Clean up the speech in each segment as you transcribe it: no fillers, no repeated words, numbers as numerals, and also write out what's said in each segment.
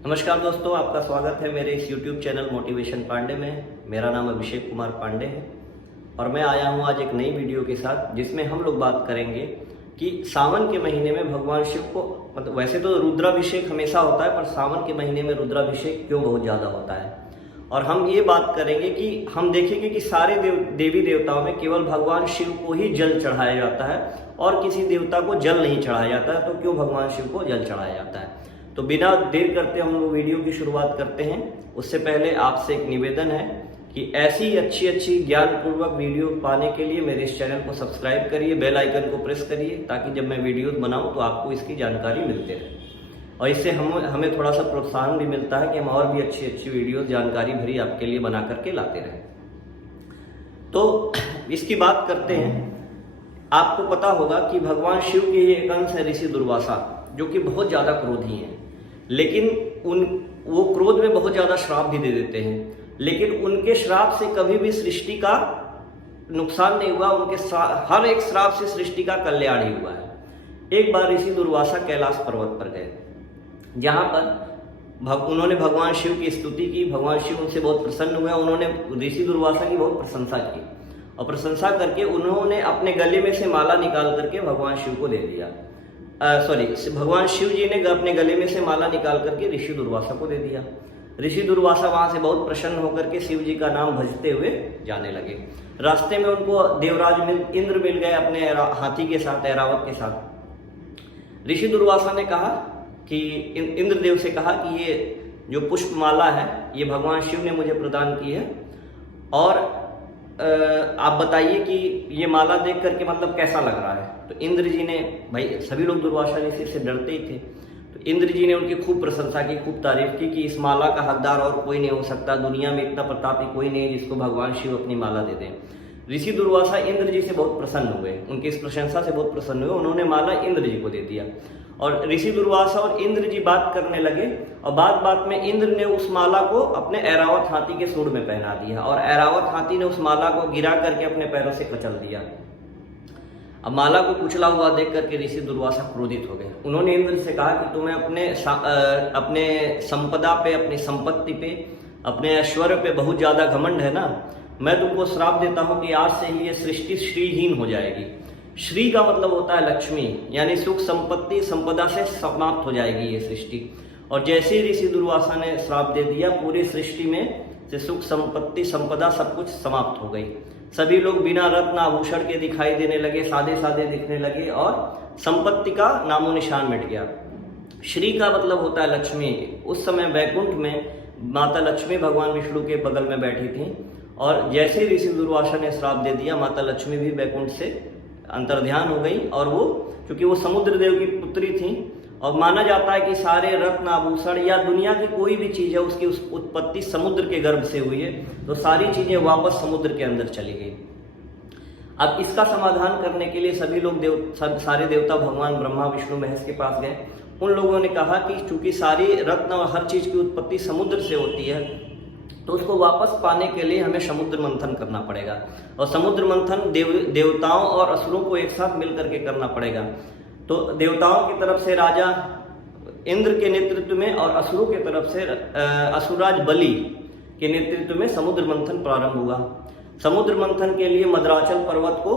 नमस्कार दोस्तों, आपका स्वागत है मेरे इस YouTube चैनल मोटिवेशन पांडे में। मेरा नाम अभिषेक कुमार पांडे है और मैं आया हूँ आज एक नई वीडियो के साथ, जिसमें हम लोग बात करेंगे कि सावन के महीने में भगवान शिव को, मतलब वैसे तो रुद्राभिषेक हमेशा होता है, पर सावन के महीने में रुद्राभिषेक क्यों बहुत ज़्यादा होता है। और हम ये बात करेंगे कि हम देखेंगे कि सारे देवी देवताओं में केवल भगवान शिव को ही जल चढ़ाया जाता है और किसी देवता को जल नहीं चढ़ाया जाता है। तो क्यों भगवान शिव को जल चढ़ाया जाता है? तो बिना देर करते हम लोग वीडियो की शुरुआत करते हैं। उससे पहले आपसे एक निवेदन है कि ऐसी अच्छी ज्ञानपूर्वक वीडियो पाने के लिए मेरे इस चैनल को सब्सक्राइब करिए, बेल आइकन को प्रेस करिए, ताकि जब मैं वीडियोस बनाऊं तो आपको इसकी जानकारी मिलते रहे। और इससे हमें थोड़ा सा प्रोत्साहन भी मिलता है कि हम और भी अच्छी वीडियोस जानकारी भरी आपके लिए बना करके लाते रहें। तो इसकी बात करते हैं। आपको पता होगा कि भगवान शिव के ये एक अंश है ऋषि दुर्वासा, जो कि बहुत ज़्यादा क्रोधी हैं, लेकिन वो क्रोध में बहुत ज़्यादा श्राप भी दे देते हैं। लेकिन उनके श्राप से कभी भी सृष्टि का नुकसान नहीं हुआ, उनके हर एक श्राप से सृष्टि का कल्याण ही हुआ है। एक बार ऋषि दुर्वासा कैलाश पर्वत पर गए, जहाँ पर उन्होंने भगवान शिव की स्तुति की। भगवान शिव उनसे बहुत प्रसन्न हुए। उन्होंने ऋषि दुर्वासा की बहुत प्रशंसा की और प्रशंसा करके उन्होंने अपने गले में से माला निकाल करके भगवान शिव को दे दिया। भगवान शिव जी ने अपने गले में से माला निकाल करके ऋषि दुर्वासा को दे दिया। ऋषि दुर्वासा वहां से बहुत प्रसन्न होकर के शिव जी का नाम भजते हुए जाने लगे। रास्ते में उनको देवराज इंद्र मिल गए अपने हाथी के साथ, ऐरावत के साथ। ऋषि दुर्वासा ने कहा कि इंद्रदेव से कहा कि ये जो पुष्पमाला है ये भगवान शिव ने मुझे प्रदान की है, और आप बताइए कि ये माला देख करके मतलब कैसा लग रहा है। तो इंद्र जी ने, भाई सभी लोग दुर्वासा ऋषि से डरते ही थे, तो इंद्र जी ने उनकी खूब प्रशंसा की, खूब तारीफ की कि इस माला का हकदार और कोई नहीं हो सकता, दुनिया में इतना प्रतापी कोई नहीं है जिसको भगवान शिव अपनी माला दे दें। ऋषि दुर्वासा इंद्र जी से बहुत प्रसन्न हुए, उनकी इस प्रशंसा से बहुत प्रसन्न हुए। उन्होंने माला इंद्र जी को दे दिया और ऋषि दुर्वासा और इंद्र जी बात करने लगे, और बात में इंद्र ने उस माला को अपने ऐरावत हाथी के सूंड में पहना दिया, और ऐरावत हाथी ने उस माला को गिरा करके अपने पैरों से कचल दिया। अब माला को कुचला हुआ देख करके ऋषि दुर्वासा क्रोधित हो गए। उन्होंने इंद्र से कहा कि तुम्हें अपने संपदा पे, अपनी संपत्ति पे, अपने ऐश्वर्य पे बहुत ज्यादा घमंड है ना। मैं तुमको श्राप देता हूं कि आज से ही ये सृष्टि श्रीहीन हो जाएगी। श्री का मतलब होता है लक्ष्मी, यानी सुख संपत्ति संपदा से समाप्त हो जाएगी ये सृष्टि। और जैसे ही ऋषि दुर्वासा ने श्राप दे दिया, पूरी सृष्टि में से सुख संपत्ति संपदा सब कुछ समाप्त हो गई। सभी लोग बिना रत्न आभूषण के दिखाई देने लगे, सादे सादे दिखने लगे, और संपत्ति का नामो निशान मिट गया। श्री का मतलब होता है लक्ष्मी। उस समय वैकुंठ में माता लक्ष्मी भगवान विष्णु के बगल में बैठी थी, और जैसे ऋषि दुर्वासा ने श्राप दे दिया, माता लक्ष्मी भी वैकुंठ से अंतर्ध्यान हो गई। और वो, क्योंकि वो समुद्र देव की पुत्री थी, और माना जाता है कि सारे रत्न आभूषण या दुनिया की कोई भी चीज है उसकी उत्पत्ति समुद्र के गर्भ से हुई है, तो सारी चीजें वापस समुद्र के अंदर चली गई। अब इसका समाधान करने के लिए सभी लोग सारे देवता भगवान ब्रह्मा विष्णु महेश के पास गए। उन लोगों ने कहा कि चूंकि सारी रत्न और हर चीज की उत्पत्ति समुद्र से होती है, तो उसको वापस पाने के लिए हमें समुद्र मंथन करना पड़ेगा। और समुद्र मंथन देवताओं और असुरों को एक साथ मिलकर के करना पड़ेगा। तो देवताओं की तरफ से राजा इंद्र के नेतृत्व में और असुरों की तरफ से असुराज बलि के नेतृत्व में समुद्र मंथन प्रारंभ हुआ। समुद्र मंथन के लिए मद्राचल पर्वत को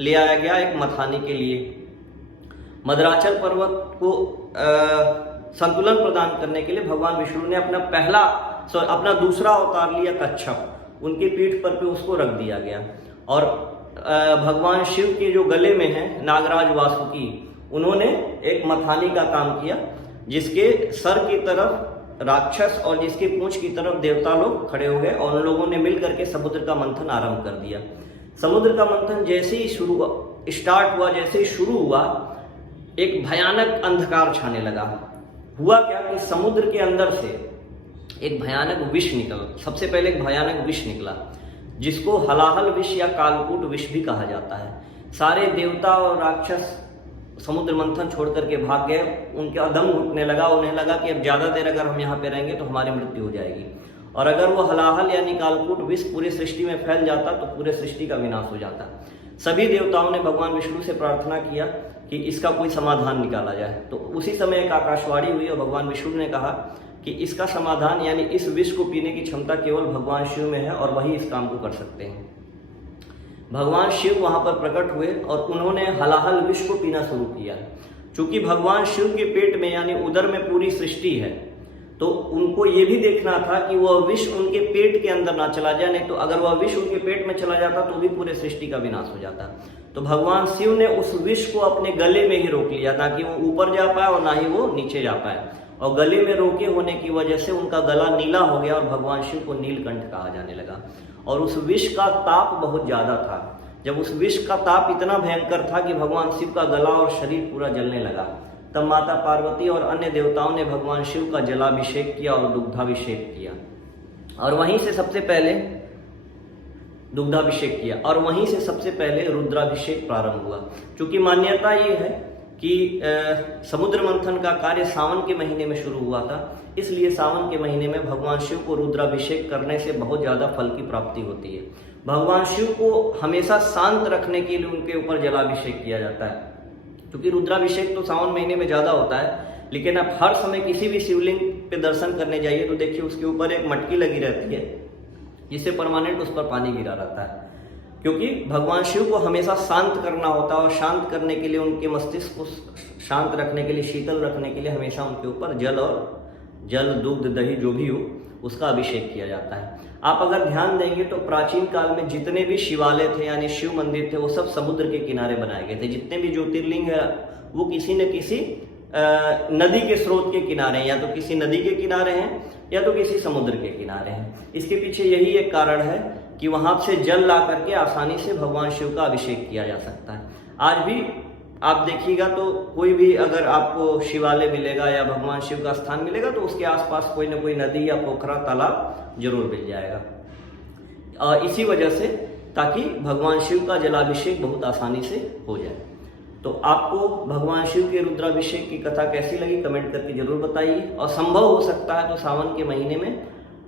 ले आया गया एक मथाने के लिए। मद्राचल पर्वत को संतुलन प्रदान करने के लिए भगवान विष्णु ने अपना दूसरा अवतार लिया, कच्छप। उनकी पीठ पर उसको रख दिया गया। और भगवान शिव के जो गले में है नागराज वासुकी, उन्होंने एक मथानी का काम किया, जिसके सर की तरफ राक्षस और जिसकी पूंछ की तरफ देवता लोग खड़े हो गए, और उन लोगों ने मिलकर के समुद्र का मंथन आरंभ कर दिया। समुद्र का मंथन जैसे ही शुरू हुआ, एक भयानक अंधकार छाने लगा। हुआ क्या कि समुद्र के अंदर से एक भयानक विष सबसे पहले एक भयानक विष निकला, जिसको हलाहल विष या कालकूट विष भी कहा जाता है। सारे देवता और राक्षस समुद्र मंथन छोड़ करके भाग गए। उनका दम घुटने लगा, उन्हें लगा कि अब ज्यादा देर अगर हम यहाँ पे रहेंगे तो हमारी मृत्यु हो जाएगी, और अगर वो हलाहल यानी कालकूट विष पूरी सृष्टि में फैल जाता तो पूरे सृष्टि का विनाश हो जाता। सभी देवताओं ने भगवान विष्णु से प्रार्थना किया कि इसका कोई समाधान निकाला जाए। तो उसी समय एक आकाशवाणी हुई और भगवान विष्णु ने कहा कि इसका समाधान यानी इस विष को पीने की क्षमता केवल भगवान शिव में है और वही इस काम को कर सकते हैं। भगवान शिव वहां पर प्रकट हुए और उन्होंने हलाहल विष को पीना शुरू किया। चूंकि भगवान शिव के पेट में यानी उदर में पूरी सृष्टि है, तो उनको ये भी देखना था कि वह विष उनके पेट के अंदर ना चला जाए, नहीं तो अगर वह विष उनके पेट में चला जाता तो भी पूरे सृष्टि का विनाश हो जाता। तो भगवान शिव ने उस विष को अपने गले में ही रोक लिया, ना कि वो ऊपर जा पाए और ना ही वो नीचे जा पाए। और गले में रोके होने की वजह से उनका गला नीला हो गया और भगवान शिव को नीलकंठ कहा जाने लगा। और उस विष का ताप बहुत ज्यादा था। जब उस विष का ताप इतना भयंकर था कि भगवान शिव का गला और शरीर पूरा जलने लगा, तब माता पार्वती और अन्य देवताओं ने भगवान शिव का जलाभिषेक किया और दुग्धाभिषेक किया। और वहीं से सबसे पहले दुग्धाभिषेक किया और वहीं से सबसे पहले रुद्राभिषेक प्रारंभ हुआ। क्योंकि मान्यता ये है कि समुद्र मंथन का कार्य सावन के महीने में शुरू हुआ था, इसलिए सावन के महीने में भगवान शिव को रुद्राभिषेक करने से बहुत ज्यादा फल की प्राप्ति होती है। भगवान शिव को हमेशा शांत रखने के लिए उनके ऊपर जलाभिषेक किया जाता है। क्योंकि रुद्राभिषेक तो सावन महीने में ज्यादा होता है, लेकिन आप हर समय किसी भी शिवलिंग पे दर्शन करने जाइए तो देखिए उसके ऊपर एक मटकी लगी रहती है, जिससे परमानेंट उस पर पानी गिरा रहता है। क्योंकि भगवान शिव को हमेशा शांत करना होता है और शांत करने के लिए, उनके मस्तिष्क को शांत रखने के लिए, शीतल रखने के लिए हमेशा उनके ऊपर जल दुग्ध दही जो भी हो उसका अभिषेक किया जाता है। आप अगर ध्यान देंगे तो प्राचीन काल में जितने भी शिवालय थे यानी शिव मंदिर थे वो सब समुद्र के किनारे बनाए गए थे। जितने भी ज्योतिर्लिंग है वो किसी न किसी नदी के स्रोत के किनारे हैं, या तो किसी नदी के किनारे हैं या तो किसी समुद्र के किनारे हैं। इसके पीछे यही एक कारण है कि वहां से जल ला करके आसानी से भगवान शिव का अभिषेक किया जा सकता है। आज भी आप देखिएगा तो कोई भी अगर आपको शिवालय मिलेगा या भगवान शिव का स्थान मिलेगा तो उसके आसपास कोई ना कोई नदी या पोखरा तालाब जरूर मिल जाएगा। इसी वजह से ताकि भगवान शिव का जलाभिषेक बहुत आसानी से हो जाए। तो आपको भगवान शिव के रुद्राभिषेक की कथा कैसी लगी कमेंट करके जरूर बताइए। और संभव हो सकता है तो सावन के महीने में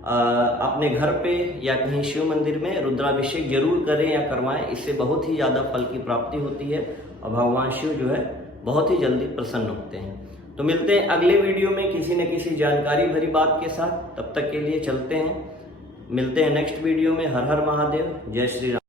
अपने घर पे या कहीं शिव मंदिर में रुद्राभिषेक जरूर करें या करवाएं। इससे बहुत ही ज़्यादा फल की प्राप्ति होती है और भगवान शिव जो है बहुत ही जल्दी प्रसन्न होते हैं। तो मिलते हैं अगले वीडियो में किसी न किसी जानकारी भरी बात के साथ। तब तक के लिए चलते हैं, मिलते हैं नेक्स्ट वीडियो में। हर हर महादेव, जय श्री राम।